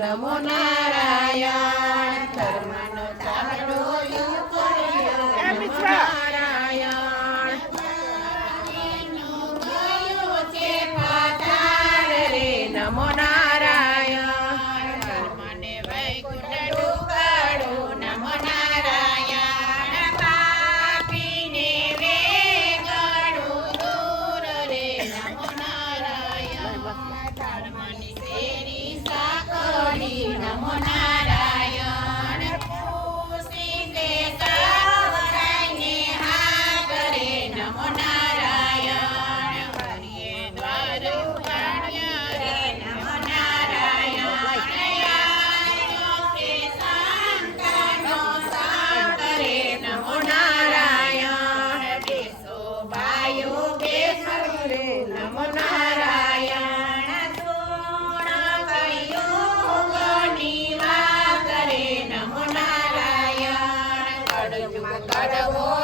નમો નારાયણ ધર્મનો ચાવડો નારાયણ છે પાતાળ રે નમો નારાયણ ધર્મને વૈકુંઠ ડુકાડો નમો નારાયણ પાપીને વેગળું દૂર રે નમો નારાયણ ધર્મની શેરી નમો નારાયણ ખુશી તે સવરાઈને હાથ રે નમો નારાયણ હરિએ દ્વાર ઉગાડ્યા રે નમો નારાયણ કે સંતનો સાથ રે નમો નારાયણ બેસો ભાઈઓ બેસો રે નમો નારાયણ કડવો